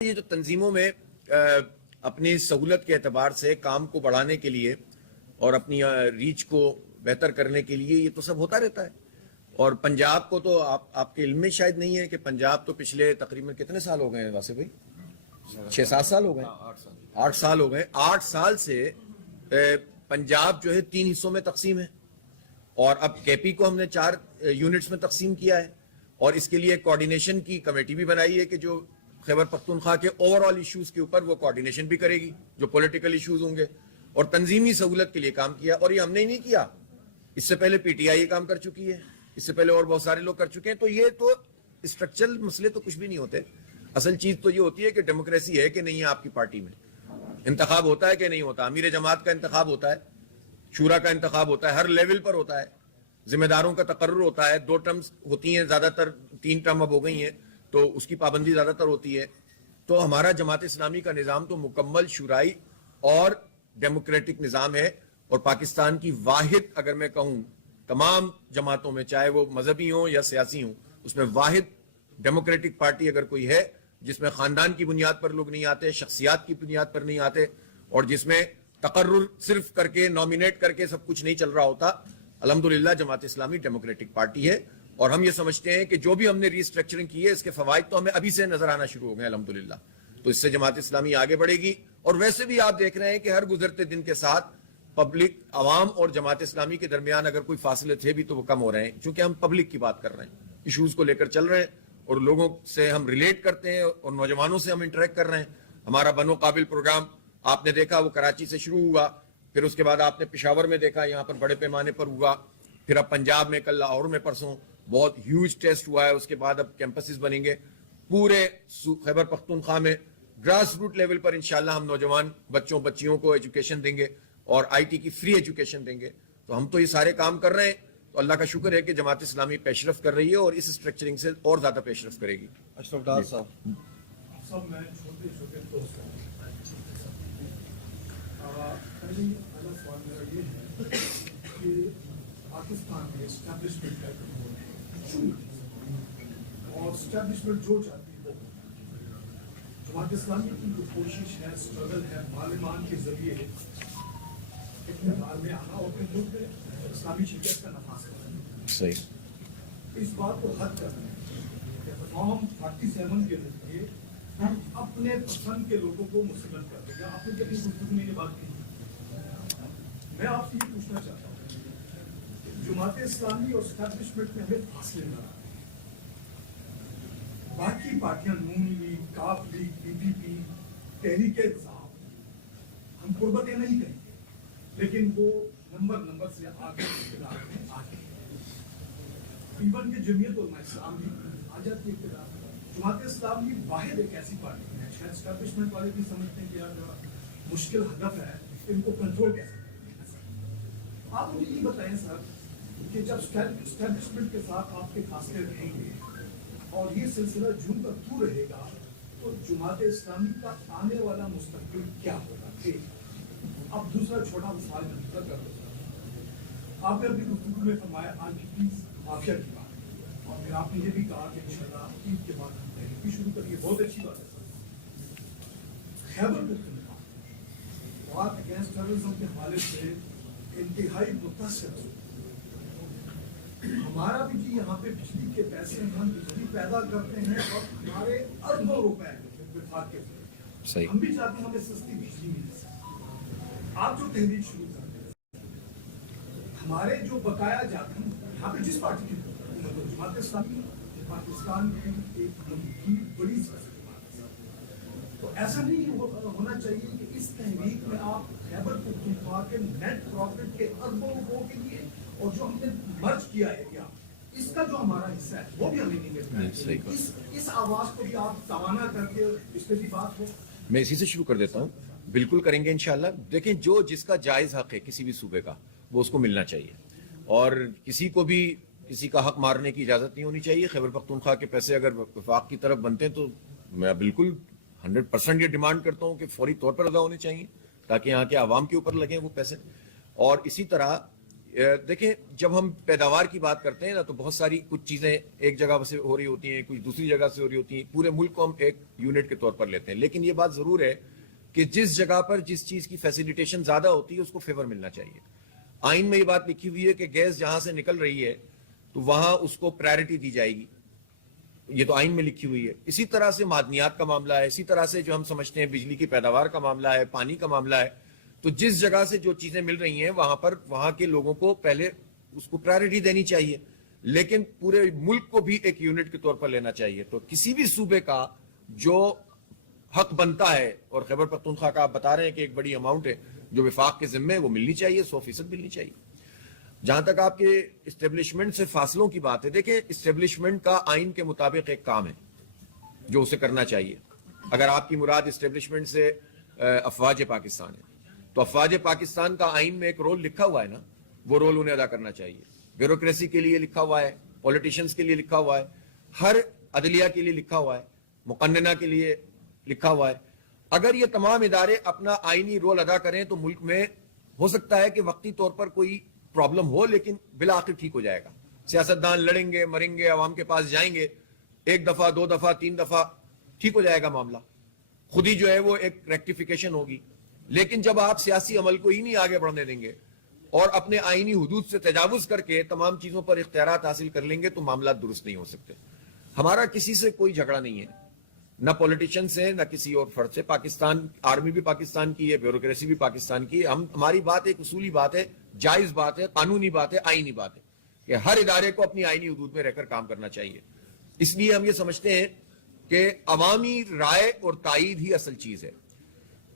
یہ جو تنظیموں میں اپنی سہولت کے اعتبار سے کام کو بڑھانے کے لیے اور اپنی ریچ کو بہتر کرنے کے لیے یہ تو سب ہوتا رہتا ہے. اور پنجاب کو تو آپ کے علم میں شاید نہیں ہے کہ پنجاب تو پچھلے تقریباً کتنے سال ہو گئے ہیں واسف بھائی؟ 6-7 سال ہو گئے. 8 سال ہو گئے. 8 سال سے پنجاب جو ہے 3 حصوں میں تقسیم ہے اور اب کے پی کو ہم نے 4 یونٹس میں تقسیم کیا ہے اور اس کے لیے کوارڈینیشن کی کمیٹی بھی بنائی ہے کہ جو خیبر پختونخوا کے اوور آل ایشوز کے اوپر وہ کوارڈینیشن بھی کرے گی جو پولیٹیکل ایشوز ہوں گے. اور تنظیمی سہولت کے لیے کام کیا اور یہ ہم نے ہی نہیں کیا, اس سے پہلے پی ٹی آئی یہ کام کر چکی ہے, اس سے پہلے اور بہت سارے لوگ کر چکے ہیں. تو یہ تو اسٹرکچرل مسئلے تو کچھ بھی نہیں ہوتے. اصل چیز تو یہ ہوتی ہے کہ ڈیموکریسی ہے کہ نہیں ہے آپ کی پارٹی میں, انتخاب ہوتا ہے کہ نہیں ہوتا, امیر جماعت کا انتخاب ہوتا ہے, شورا کا انتخاب ہوتا ہے, ہر لیول پر ہوتا ہے, ذمہ داروں کا تقرر ہوتا ہے, 2 ٹرمز ہوتی ہیں, زیادہ تر 3 ٹرم اب ہو گئی ہیں تو اس کی پابندی زیادہ تر ہوتی ہے. تو ہمارا جماعت اسلامی کا نظام تو مکمل شورائی اور ڈیموکریٹک نظام ہے اور پاکستان کی واحد, اگر میں کہوں تمام جماعتوں میں چاہے وہ مذہبی ہوں یا سیاسی ہوں, اس میں واحد ڈیموکریٹک پارٹی اگر کوئی ہے جس میں خاندان کی بنیاد پر لوگ نہیں آتے, شخصیات کی بنیاد پر نہیں آتے اور جس میں تقرر صرف کر کے نامینیٹ کر کے سب کچھ نہیں چل رہا ہوتا, الحمدللہ جماعت اسلامی ڈیموکریٹک پارٹی ہے. اور ہم یہ سمجھتے ہیں کہ جو بھی ہم نے ری اسٹرکچرنگ کی ہے اس کے فوائد تو ہمیں ابھی سے نظر آنا شروع ہو گئے الحمدللہ. تو اس سے جماعت اسلامی آگے بڑھے گی. اور ویسے بھی آپ دیکھ رہے ہیں کہ ہر گزرتے دن کے ساتھ پبلک, عوام اور جماعت اسلامی کے درمیان اگر کوئی فاصلے تھے بھی تو وہ کم ہو رہے ہیں, چونکہ ہم پبلک کی بات کر رہے ہیں, ایشوز کو لے کر چل رہے ہیں اور لوگوں سے ہم ریلیٹ کرتے ہیں اور نوجوانوں سے ہم انٹریکٹ کر رہے ہیں. ہمارا بنو قابل پروگرام آپ نے دیکھا وہ کراچی سے شروع ہوا, پھر اس کے بعد آپ نے پشاور میں دیکھا یہاں پر بڑے پیمانے پر ہوا, پھر اب پنجاب میں, کل لاہور میں پرسوں بہت ہیوج ٹیسٹ ہوا ہے, اس کے بعد اب کیمپسز بنیں گے پورے خیبر پختونخوا میں. گراس روٹ لیول پر انشاءاللہ ہم نوجوان بچوں بچیوں کو ایجوکیشن دیں گے اور آئی ٹی کی فری ایجوکیشن دیں گے. تو ہم تو یہ سارے کام کر رہے ہیں, تو اللہ کا شکر ہے کہ جماعت اسلامی پیش رفت کر رہی ہے اور اس اسٹرکچرنگ سے اور زیادہ پیش رفت کرے گی. اشرف ڈار صاحب. میں چھوٹے چھوٹے دوست ہیں. پہلی پہلا سوال میرا یہ ہے کہ پاکستان میں اسٹیبلشمنٹ کا ہے اور اسٹیبلشمنٹ جو چاہتی ہے وہ, جماعت اسلامی کی جو کوشش ہے, اسٹرگل ہے, پارلیمان کے ذریعے اقتدار میں آنا اور پھر ملک میں اسلامی شریعت کا نفاذ کرنا. صحیح. اس بات کو حد کرنا ہے کہ فارم 37 کے ذریعے ہم اپنے پسند کے لوگوں کو مسلط کر دیں گے. آپ نے کبھی گفتگو میں یہ بات کی؟ میں آپ سے یہ پوچھنا چاہتا ہوں کہ جماعت اسلامی اور اسٹیبلشمنٹ میں ہمیں فاصلے نہ رہے. باقی پارٹیاں نون لیگ, کاف لیگ, پی پی پی, تحریک انصاف, ہم قربتیں نہیں کریں گے لیکن وہ نمبر سے آگے اقتدار میں آگے. ایون کہ جمعیت علماء اسلام بھی آ جاتی ہے اقتدار. جماعت اسلامی واحد ایک ایسی پارٹی ہے, شاید اسٹیبلشمنٹ والے بھی سمجھتے ہیں کہ یار مشکل ہدف ہے, ان کو کنٹرول کیسے کریں. آپ مجھے یہ بتائیں سر کہ جب اسٹیبلشمنٹ کے ساتھ آپ کے فاصلے رہیں گے اور یہ سلسلہ جون تک تو رہے گا تو جماعت اسلامی کا آنے والا مستقبل کیا ہوگا؟ اب دوسرا چھوٹا مثال میں ذکر کر دو. آپ نے اپنی گفتگو میں فرمایا آر پی پی مافیا کی بات, اور پھر آپ نے یہ بھی کہا کہ انشاءاللہ عید کے بعد ہم تحریک بھی شروع کریے. بہت اچھی بات ہے سر. Khyber Pakhtunkhwa war against terrorism کے حوالے سے انتہائی متاثر. ہمارا بھی جی یہاں پہ بجلی کے پیسے, ہم بجلی پیدا کرتے ہیں اور ہمارے اربوں روپے وفاق کے, ہم بھی چاہتے ہیں ہمیں سستی بجلی ملے. آپ جو تحریک شروع کرتے ہیں, ہمارے جو بقایا جاتے ہیں یہاں پہ جس پارٹی کی جماعت اسلامی پاکستان کی ایک بڑی سیاست ہے, تو ایسا نہیں ہونا چاہیے کہ اس تحریک میں آپ خیبر پختونخوا کے نیٹ پروفٹ کے اربوں روپوں کے لیے اور جو ہم نے مرج کیا ایریا اس کا جو ہمارا حصہ ہے وہ بھی ہمیں نہیں ملتا. اس آواز کو بھی آپ توانا کر کے اس پہ بھی بات ہو. میں اسی سے شروع کر دیتا ہوں. بالکل کریں گے انشاءاللہ. دیکھیں جو جس کا جائز حق ہے کسی بھی صوبے کا وہ اس کو ملنا چاہیے اور کسی کو بھی کسی کا حق مارنے کی اجازت نہیں ہونی چاہیے. خیبر پختونخوا کے پیسے اگر وفاق کی طرف بنتے ہیں تو میں بالکل 100% یہ ڈیمانڈ کرتا ہوں کہ فوری طور پر ادا ہونے چاہیے تاکہ یہاں کے عوام کے اوپر لگیں وہ پیسے. اور اسی طرح دیکھیں جب ہم پیداوار کی بات کرتے ہیں نا تو بہت ساری کچھ چیزیں ایک جگہ سے ہو رہی ہوتی ہیں, کچھ دوسری جگہ سے ہو رہی ہوتی ہیں, پورے ملک کو ہم ایک یونٹ کے طور پر لیتے ہیں. لیکن یہ بات ضرور ہے کہ جس جگہ پر جس چیز کی فیسیلیٹیشن زیادہ ہوتی ہے اس کو فیور ملنا چاہیے. آئین میں یہ بات لکھی ہوئی ہے کہ گیس جہاں سے نکل رہی ہے تو وہاں اس کو پرائرٹی دی جائے گی, یہ تو آئین میں لکھی ہوئی ہے. اسی طرح سے معدنیات کا معاملہ ہے, اسی طرح سے جو ہم سمجھتے ہیں بجلی کی پیداوار کا معاملہ ہے, پانی کا معاملہ ہے. تو جس جگہ سے جو چیزیں مل رہی ہیں وہاں پر وہاں کے لوگوں کو پہلے اس کو پرائرٹی دینی چاہیے, لیکن پورے ملک کو بھی ایک یونٹ کے طور پر لینا چاہیے. تو کسی بھی صوبے کا جو حق بنتا ہے, اور خیبر پختونخوا کا آپ بتا رہے ہیں کہ ایک بڑی اماؤنٹ ہے جو وفاق کے ذمے ہے, وہ ملنی چاہیے, 100% ملنی چاہیے. جہاں تک آپ کے اسٹیبلشمنٹ سے فاصلوں کی بات ہے, دیکھیں اسٹیبلشمنٹ کا آئین کے مطابق ایک کام ہے جو اسے کرنا چاہیے. اگر آپ کی مراد اسٹیبلشمنٹ سے افواج پاکستان ہے تو افواج پاکستان کا آئین میں ایک رول لکھا ہوا ہے نا, وہ رول انہیں ادا کرنا چاہیے. بیوروکریسی کے لیے لکھا ہوا ہے, پولیٹیشنز کے لیے لکھا ہوا ہے, ہر عدلیہ کے لیے لکھا ہوا ہے, مقننہ کے لیے لکھا ہوا ہے. اگر یہ تمام ادارے اپنا آئینی رول ادا کریں تو ملک میں ہو سکتا ہے کہ وقتی طور پر کوئی پرابلم ہو, لیکن بالآخر ٹھیک ہو جائے گا. سیاستدان لڑیں گے, مریں گے, عوام کے پاس جائیں گے, ایک دفعہ, دو دفعہ, تین دفعہ, ٹھیک ہو جائے گا معاملہ, خود ہی جو ہے وہ ایک ریکٹیفیکیشن ہوگی. لیکن جب آپ سیاسی عمل کو ہی نہیں آگے بڑھنے دیں گے اور اپنے آئینی حدود سے تجاوز کر کے تمام چیزوں پر اختیارات حاصل کر لیں گے تو معاملات درست نہیں ہو سکتے. ہمارا کسی سے کوئی جھگڑا نہیں ہے, نہ پولیٹیشن سے نہ کسی اور فرد سے. پاکستان آرمی بھی پاکستان کی ہے, بیوروکریسی بھی پاکستان کی ہے. ہماری بات ایک اصولی بات ہے, جائز بات ہے, قانونی بات ہے, آئینی بات ہے کہ ہر ادارے کو اپنی آئینی حدود میں رہ کر کام کرنا چاہیے. اس لیے ہم یہ سمجھتے ہیں کہ عوامی رائے اور تائید ہی اصل چیز ہے.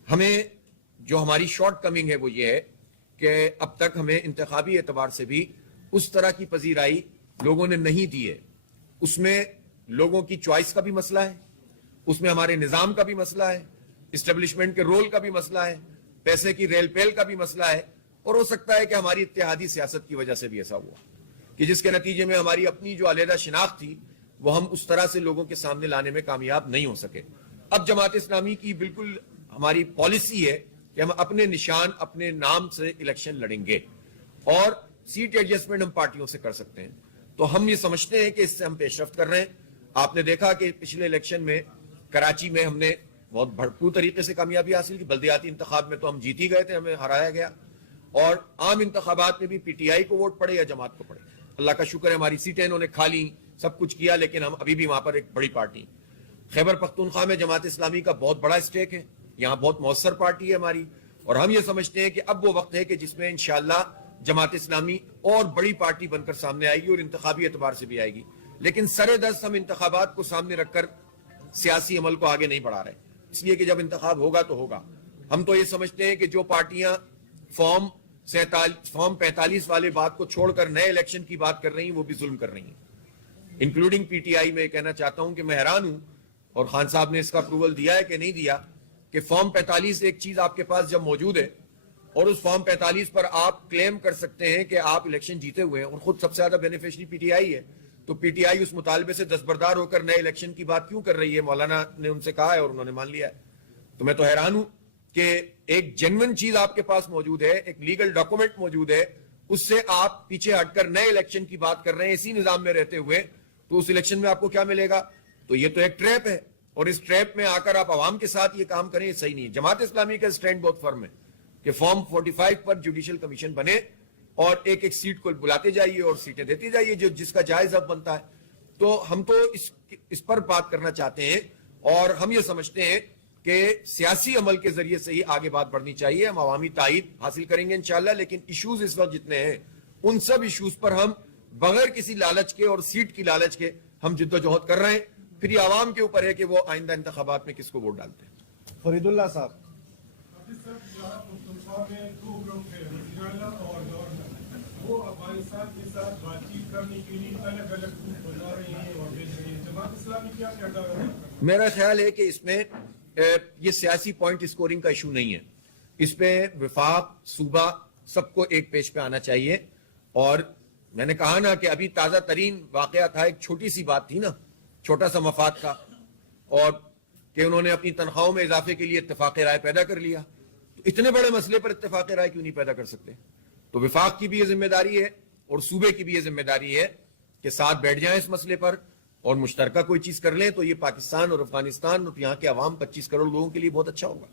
ہمیں جو ہماری شارٹ کمنگ ہے وہ یہ ہے کہ اب تک ہمیں انتخابی اعتبار سے بھی اس طرح کی پذیرائی لوگوں نے نہیں دی ہے. اس میں لوگوں کی چوائس کا بھی مسئلہ ہے, اس میں ہمارے نظام کا بھی مسئلہ ہے, اسٹیبلشمنٹ کے رول کا بھی مسئلہ ہے, پیسے کی ریل پیل کا بھی مسئلہ ہے, اور ہو سکتا ہے کہ ہماری اتحادی سیاست کی وجہ سے بھی ایسا ہوا کہ جس کے نتیجے میں ہماری اپنی جو علیحدہ شناخت تھی وہ ہم اس طرح سے لوگوں کے سامنے لانے میں کامیاب نہیں ہو سکے. اب جماعت اسلامی کی بالکل ہماری پالیسی ہے کہ ہم اپنے نشان, اپنے نام سے الیکشن لڑیں گے, اور سیٹ ایڈجسٹمنٹ ہم پارٹیوں سے کر سکتے ہیں. تو ہم یہ سمجھتے ہیں کہ اس سے ہم پیش رفت کر رہے ہیں. آپ نے دیکھا کہ پچھلے الیکشن میں کراچی میں ہم نے بہت بھرپور طریقے سے کامیابی حاصل کی. بلدیاتی انتخاب میں تو ہم جیت ہی گئے تھے, ہمیں ہرایا گیا, اور عام انتخابات میں بھی پی ٹی آئی کو ووٹ پڑے یا جماعت کو پڑے. اللہ کا شکر ہے ہماری سیٹیں انہوں نے کھا لی, سب کچھ کیا, لیکن ہم ابھی بھی وہاں پر ایک بڑی پارٹی. خیبر پختونخوا میں جماعت اسلامی کا بہت بڑا اسٹیک ہے, یہاں بہت مؤثر پارٹی ہے ہماری, اور ہم یہ سمجھتے ہیں کہ اب وہ وقت ہے کہ جس میں انشاءاللہ جماعت اسلامی اور بڑی پارٹی بن کر سامنے آئے گی, اور انتخابی اعتبار سے بھی آئے گی. لیکن سر دست ہم انتخابات کو سامنے رکھ کر سیاسی عمل کو آگے نہیں بڑھا رہے, اس لیے کہ جب انتخاب ہوگا تو ہوگا. ہم تو یہ سمجھتے ہیں کہ جو پارٹیاں فارم 45 والے بات کو چھوڑ کر نئے الیکشن کی بات کر رہی ہیں وہ بھی ظلم کر رہی ہیں, انکلوڈنگ پی ٹی آئی. میں کہنا چاہتا ہوں کہ میں حیران ہوں, اور خان صاحب نے اس کا اپروول دیا ہے کہ نہیں دیا, کہ فارم 45 ایک چیز آپ کے پاس جب موجود ہے اور اس فارم 45 پر آپ کلیم کر سکتے ہیں کہ آپ الیکشن جیتے ہوئے ہیں, اور خود سب سے زیادہ بینیفیشری پی ٹی آئی ہے, تو پی ٹی آئی اس مطالبے سے دستبردار ہو کر نئے الیکشن کی بات کیوں کر رہی ہے؟ مولانا نے ان سے کہا ہے اور انہوں نے مان لیا ہے. تو میں تو حیران ہوں کہ ایک جینوئن چیز آپ کے پاس موجود ہے, ایک لیگل ڈاکومنٹ موجود ہے, اس سے آپ پیچھے ہٹ کر نئے الیکشن کی بات کر رہے ہیں اسی نظام میں رہتے ہوئے. تو اس الیکشن میں آپ کو کیا ملے گا؟ تو یہ تو ایک ٹریپ ہے, اور اس ٹریپ میں آ کر آپ عوام کے ساتھ یہ کام کریں, یہ صحیح نہیں ہے. جماعت اسلامی کا سٹینڈ بہت فرم ہے کہ فارم 45 پر جوڈیشل کمیشن بنے اور ایک ایک سیٹ کو بلاتے جائیے اور سیٹیں دیتے جائیے جو جس کا جائز حق بنتا ہے. تو ہم تو اس پر بات کرنا چاہتے ہیں, اور ہم یہ سمجھتے ہیں کہ سیاسی عمل کے ذریعے سے ہی آگے بات بڑھنی چاہیے. ہم عوامی تائید حاصل کریں گے انشاءاللہ, لیکن ایشوز اس وقت جتنے ہیں ان سب ایشوز پر ہم بغیر کسی لالچ کے اور سیٹ کی لالچ کے ہم جد و جہد کر رہے ہیں. پھر یہ عوام کے اوپر ہے کہ وہ آئندہ انتخابات میں کس کو ووٹ ڈالتے ہیں. فرید اللہ صاحب. وہ افغانستان کے ساتھ بات چیت کرنے کے لیے الگ الگ بنا رہے ہیں اور بھیج رہے ہیں, جماعت اسلامی کیا کردار ہے؟ میرا خیال ہے کہ اس میں یہ سیاسی پوائنٹ اسکورنگ کا ایشو نہیں ہے. اس پہ وفاق, صوبہ سب کو ایک پیج پہ آنا چاہیے. اور میں نے کہا نا کہ ابھی تازہ ترین واقعہ تھا, ایک چھوٹی سی بات تھی نا, چھوٹا سا مفاد کا, اور کہ انہوں نے اپنی تنخواہوں میں اضافے کے لیے اتفاق رائے پیدا کر لیا. تو اتنے بڑے مسئلے پر اتفاق رائے کیوں نہیں پیدا کر سکتے؟ تو وفاق کی بھی یہ ذمہ داری ہے اور صوبے کی بھی یہ ذمہ داری ہے کہ ساتھ بیٹھ جائیں اس مسئلے پر اور مشترکہ کوئی چیز کر لیں تو یہ پاکستان اور افغانستان اور یہاں کے عوام 25 کروڑ لوگوں کے لیے بہت اچھا ہوگا.